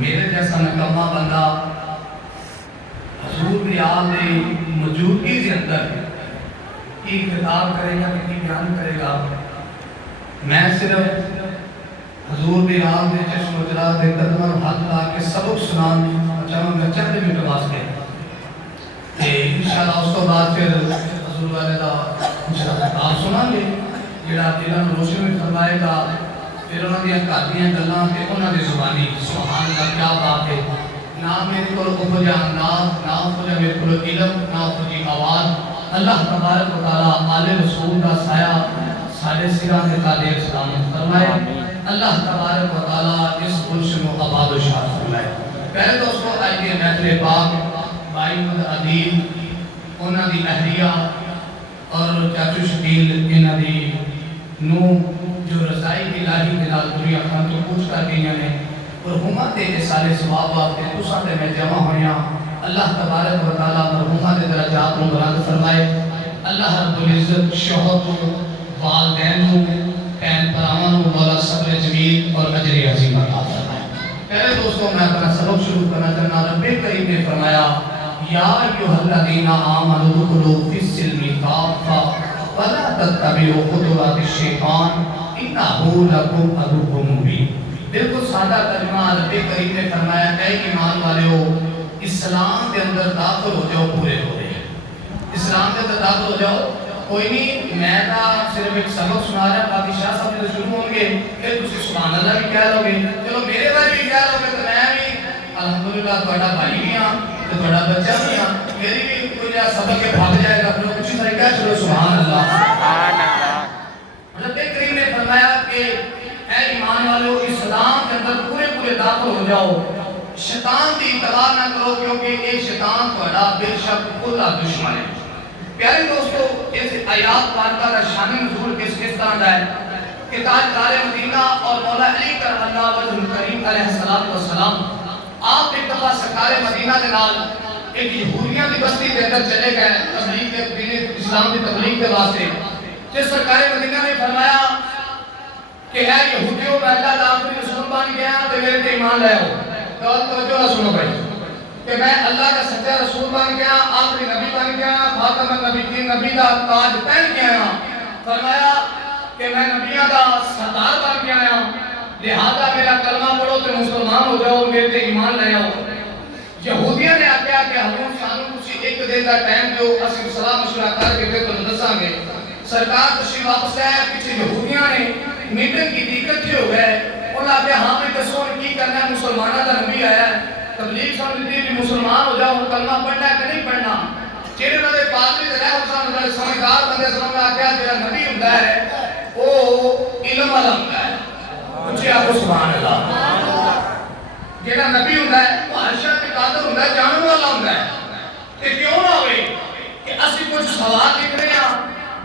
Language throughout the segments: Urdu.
میرے جیسا نکما بندہ حضور کی آل کی موجودگی کے اندر کی خطاب کرے گا کہ بیان کرے گا. میں صرف حضور کی آل کے چشم و جلال کے قدموں ہاتھ لا کے سبق سنان چاہوں چند منٹ واسطے انشاءاللہ اس کو بعد پھر حضور والے کا خطاب سنیں گے جڑا دلوں کو روشن فرمائے گا. پھر انہوں نے گھر گلاں تے انہوں نے زبانی سبحان اللہ کیا بات ہے. نہ میرے کو ہو جا انداز نہ ہو جا میرے کو علم نہ ہو جی آواز. اللہ تبارک و تعالی آل رسول کا سایہ سارے سراں تے تعلیم سلامت فرمائے. اللہ تبارک و تعالی اس گلشن کو آباد و شاد فرمائے. پہلے دوستو آئیے محفل پاک بھائی محمد عدیل انہوں دی اہلیہ اور چاچو شکیل انہوں دی نو جو رضائی الہی دلال دنیا خان تو پوچھ کر دیا نے اور حکومت سارے ثواب آتے ہیں تو ساتھ میں جمع ہویا. اللہ تبارک و تعالی مرحومہ کے درجات کو بلند فرمائے. اللہ رب العزت شوہر کو والدین کو بہن بھراواں کو مولا صبر جمیل اور اجر عظیم عطا فرمائے. پہلے دوستوں میں اپنا سبق شروع کرنا چاہنا. رب کریم نے فرمایا یا ایھا الذین آمنوا ادخلوا فی السلم کافۃ ولا تتبعوا خطوات الشیطان انہو لکم عدو مبین. بالکل سادہ ترجمہ رب کریم نے فرمایا اے ایمان والےو اسلام کے اندر داخل ہو جاؤ پورے ہو رہے ہیں. اسلام کے اندر داخل ہو جاؤ. کوئی نہیں میں تا صرف ایک سبق سنا رہا باقی شاہ صاحب سے شروع ہوں گے پھر تسی سبحان اللہ بھی کہہ لو گے. چلو میرے بارے بھی کہہ لو گے تو میں بھی الحمدللہ تہاڈا بھائی بھی ہاں تو تہاڈا بچہ بھی ہاں. میری بھی کوئی جا سبق کے بھاگ جائے گا پھر کچھ طریقہ چلو سبحان اللہ سبحان اللہ. رب کریم نے فرمایا کہ اے ایمان والو اسلام کے اندر پورے داخل ہو جاؤ. شیطان کی اتباع نہ کرو کیونکہ یہ شیطان تہاڈا بے شک کھلا دشمن ہے. پیارے دوستو اس آیات پاکہ کا شان نزول کس طرح کا ہے کہ تاجدار مدینہ اور مولا علی کرم اللہ وجہ کریم علیہ السلام آپ ایک دفعہ سرکار مدینہ کے نال ایک یہودیاں کی بستی کے اندر چلے گئے تبلیغ کے دین اسلام کی تبلیغ کے واسطے. جس سرکار مدینہ نے فرمایا کہ اے یہودیوں میں اللہ کا آخری رسول بن گیا تو میرے تے ایمان لے آؤ. توجہ سنو بھائی کہ میں اللہ کا سچا رسول بن گیا آخری نبی بن گیا خاتم النبی کی نبی کا تاج پہن گیا. فرمایا کہ میں نبیوں کا سردار بن گیا لہذا میرا کلمہ پڑھو تو مسلمان ہو جاؤ میرے تے ایمان لے آؤ. یہودیاں نے آکھیا کہ حضور سانو تسی ایک دن کا ٹائم دیو اسی صلاح مشورہ کر کے پھر تمہیں دساں گے. سرکار تشریف واپس آیا پیچھے یہودیاں نے میٹنگ کی اکٹھے ہو گئے. انہوں نے ہاں بھی دسو کی کرنا ہے مسلمانوں کا نبی آیا ہے تبلیغ سمجھتی کہ مسلمان ہو جاؤ کلمہ پڑھنا ہے کہ نہیں پڑھنا. جہے انہوں نے پادری تے رہ حسین سمجھدار بندے سنوں نے آکھیا جڑا نبی ہوندا ہے وہ علم والا ہوندا ہے. پوچھے آپ سبحان اللہ. جڑا نبی ہوندا ہے وہ ہر شے تے قادر ہوندا ہے جانن والا ہوندا ہے. تے کیوں نہ ہوئے کہ اسی کچھ سوال لکھ رہے ہیں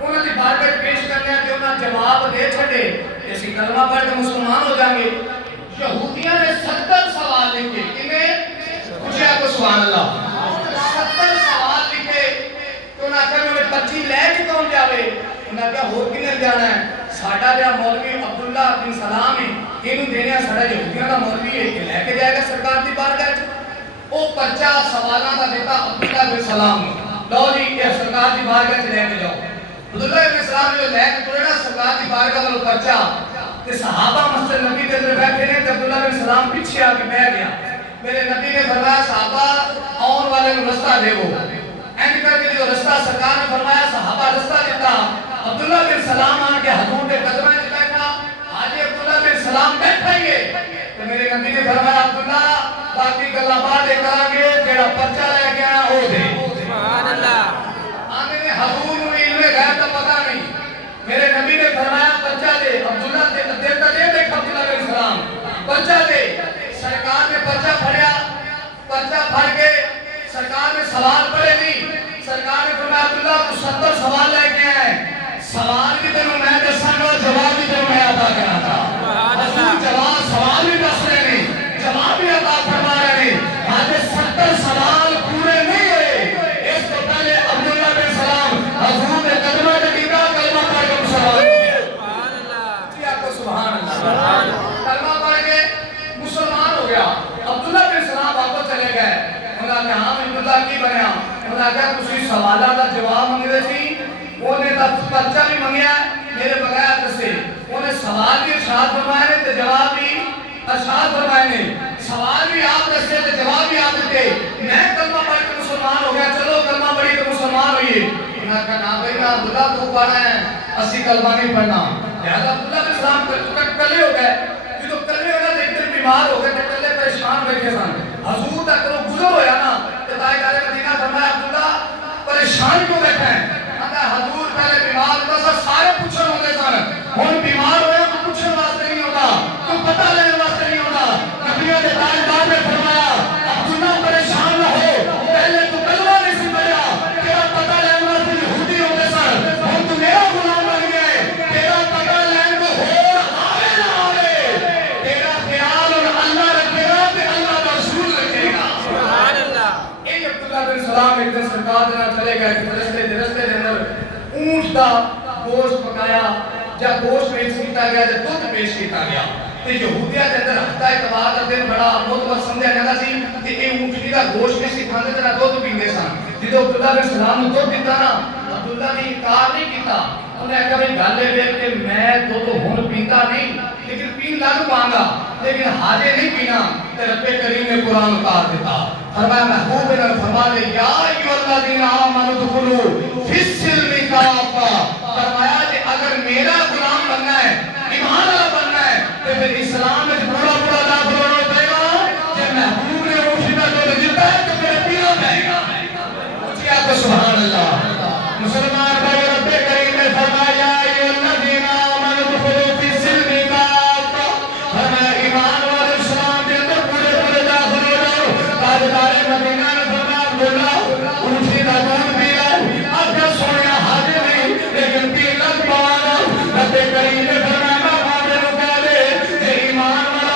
انہوں نے بات پیش کرنے ہیں کہ انہوں نے جواب دے چھڑے اسی کلمہ پڑھ کے مسلمان ہو جائیں گے. یہودیاں نے 70 سوال لکھے. انہیں پوچھے آپ کو سبحان اللہ 70 سوال لکھے تو انہوں نے کہا میں پرچی لے کے کون جاوے. انہوں نے کہا ہو کنے جانا ہے ساڈا جا مولوی عبداللہ بن سلام ہے انہوں دینے ہیں ساڈا یہودیاں کا مولوی ہے کہ لے کے جائے گا سرکار دی بارگاہ. وہ پرچہ سوالاں دا دیتا عبداللہ بن سلام لو جی یہ سرکار دی بارگاہ سے لے کے جاؤ. عبداللہ بن سلام جو لے کے توڑے نا سرکار دی بارگاہ والو پرچہ کہ صحابہ مسجد نبی کے اندر بیٹھے ہیں کہ عبداللہ بن سلام پیچھے آ کے بیٹھ گیا. میرے نبی نے فرمایا صحابہ آن والے کو رستہ دے وہ اینڈ کر کے جو رستہ سرکار نے فرمایا صحابہ رستہ دیتا. عبداللہ بن سلام آن کے حضور کے قدمہ میں بیٹھا. آج عبداللہ بن سلام بیٹھا ہی ہے تو میرے نبی نے فرمایا عبداللہ باقی گلا بعد کرا گے جڑا پرچہ لے گیا او دے. سبحان اللہ. آنے نے حضور نے علم غیب کا پتہ نہیں. میرے نبی نے فرمایا پرچہ دے. عبداللہ دیتا دے دیکھ عبداللہ بن سلام پرچہ دے. سرکار نے پرچہ پڑھیا. پرچہ پڑھ کے سرکار نے سوال پڑھے نہیں. سرکار نے فرمایا عبداللہ تو 70 سوال لے کے آئے. سوال بھی تینوں میں دساں گا جواب بھی تینوں میں عطا کرا تھا. حضور جواب سوال بھی دس رہے نہیں جواب بھی عطا فرما رہے نہیں. آج 70 سوال پورے نہیں ہوئے. اس کو پہلے عبداللہ بن سلام حضور کے قدمہ میں دیتا کلمہ پڑھ کے مسلمان. سبحان اللہ. جی آپ کو سبحان اللہ. کلمہ پڑھ کے مسلمان انہاں کہا تسی سوالاں دا جواب منگدے سی انہیں تا پرچہ بھی منگیا میرے بغیر دسے انہیں سوال بھی ارشاد فرمائے نے تے جواب بھی ارشاد فرمائے نے سوال بھی آپ دسے تے جواب بھی آپ دیتے میں کلمہ پڑھ کے مسلمان ہو گیا چلو کلمہ پڑھی تو مسلمان ہوئیے انہاں کہا نا بھائی نا عبداللہ تو پڑھا ہے اسی کلمہ نہیں پڑھنا لہذا عبداللہ علیہ السلام کلے ہو گئے جو کلے ہو گئے ایک دن بیمار ہو گئے تے کلے پریشان بیٹھے سن حضور تک وہ گزر ہویا نا تے تاجدار مدینہ فرمایا عبداللہ پریشان کیوں بیٹھا ہے حضور پہلے بیمار ہوتا سا سارے پوچھن ہوتے سن ہن بیمار ہوئے تو پوچھن واسطے نہیں ہوتا تو پتہ لینے واسطے نہیں ہوتا نبیوں کے تاجدار نے فرمایا عبداللہ پریشان نہ ہو پہلے تو کلمہ نہیں سی پڑھا تیرا پتہ لینے واسطے یہودی ہوتے سن ہن تو میرا غلام بن گئے تیرا پتہ لینے کو ہور آوے نہ آوے تیرا خیال اور اللہ رکھے گا تے اللہ کا رسول رکھے گا سبحان اللہ اے عبداللہ بن سلام ایک دن سرکار دے نال چلے گئے رستے دے اندر اونٹ دا گوشت پکایا جب گوشت پیش کیتا گیا جب دودھ پیش کیتا گیا تے یہودیاں دے اندر ہفتہ اتوار دا دن بڑا معتبر سمجھا جاندا سی تے اے اونٹنی دا گوشت نہیں کھاندے تے نہ دودھ پیندے سن جدوں عبداللہ بن سلام نوں دودھ دتا نا عبداللہ نے انکار نہیں کیتا انہیں کہا بھئی گل اے کہ میں دودھ ہن پیندا نہیں لیکن پین لگ پاں گا لیکن حاجے نہیں پینا تے رب کریم نے قرآن اتار دیتا فرمایا محبوب نے فرما دے یا ایھا الذین آمنوا ادخلوا فی السلم کافہ فرمایا کہ اگر میرا غلام بننا ہے ایمان والا بننا ہے تو پھر اسلام میں پورا داخل ہونا پڑے گا کہ محبوب نے روشی کا دودھ دیتا ہے تو پھر پینا پڑے گا اچھی آپ کو سبحان اللہ مسلمان بھائی رب کریم نے فرمایا ایھا الذین آمنوا ادخلوا فی السلم کافہ فرمایا ایمان والے اسلام کے اندر پورے داخل ہو جاؤ تاجدار مدینہ نے فرمایا عبداللہ روشی کا دودھ پی لو اب کیا سویا حاجی نہیں لیکن پی لگ پانا رب کریم نے فرمایا میں نے کہہ دے کہ ایمان والا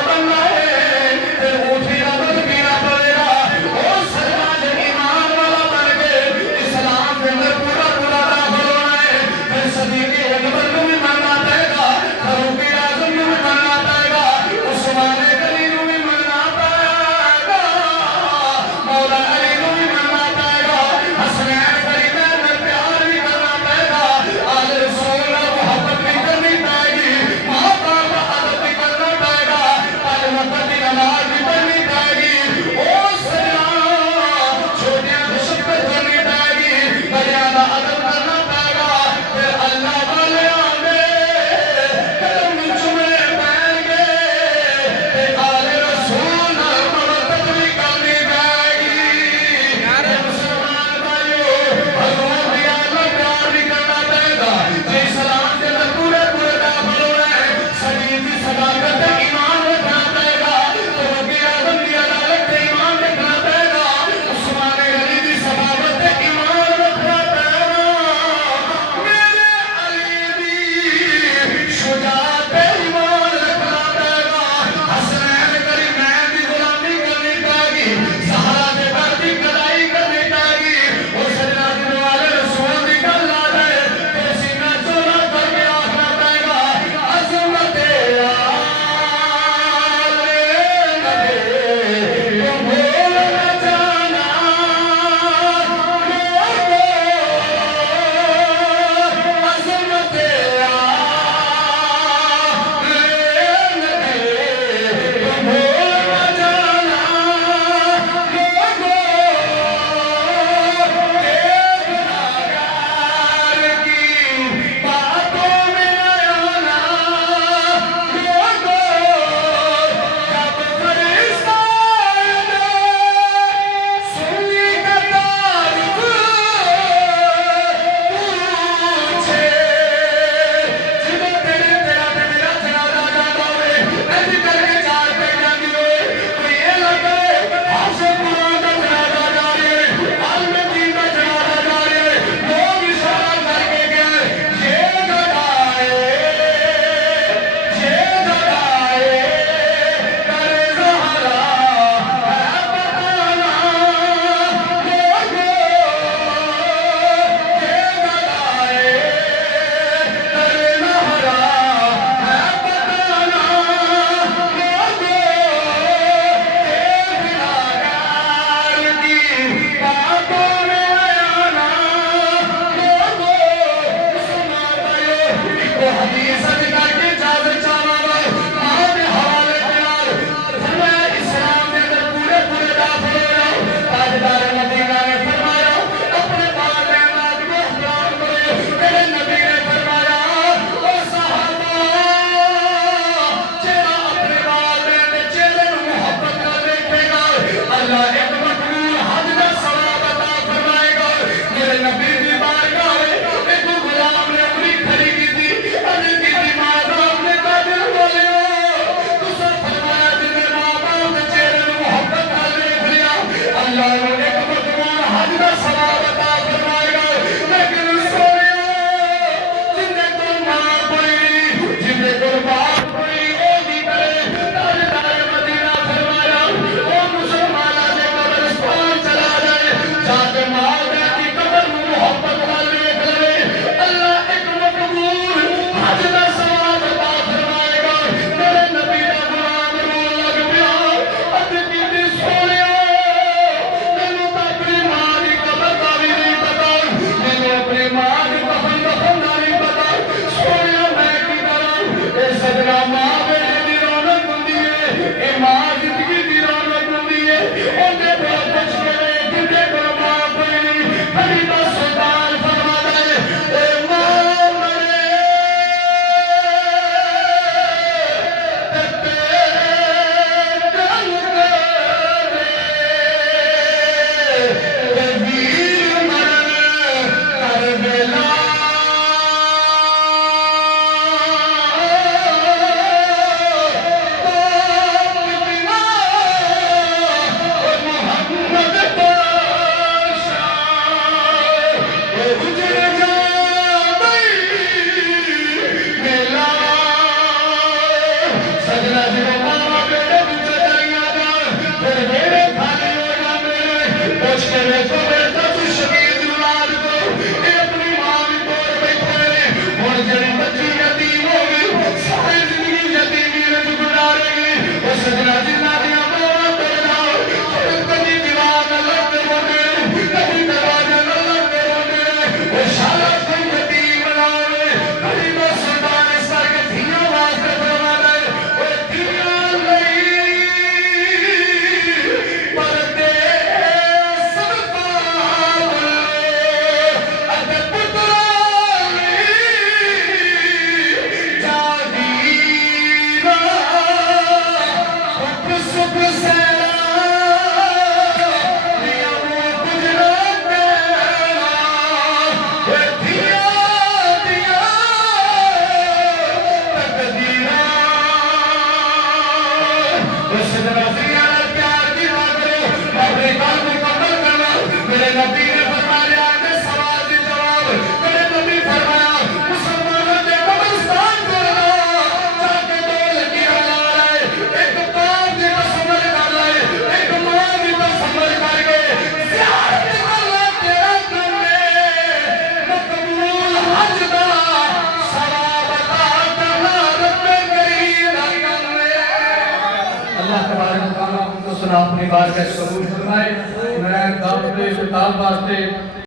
اپنی بات کا قبول فرمائے. میں دعوت خطاب واسطے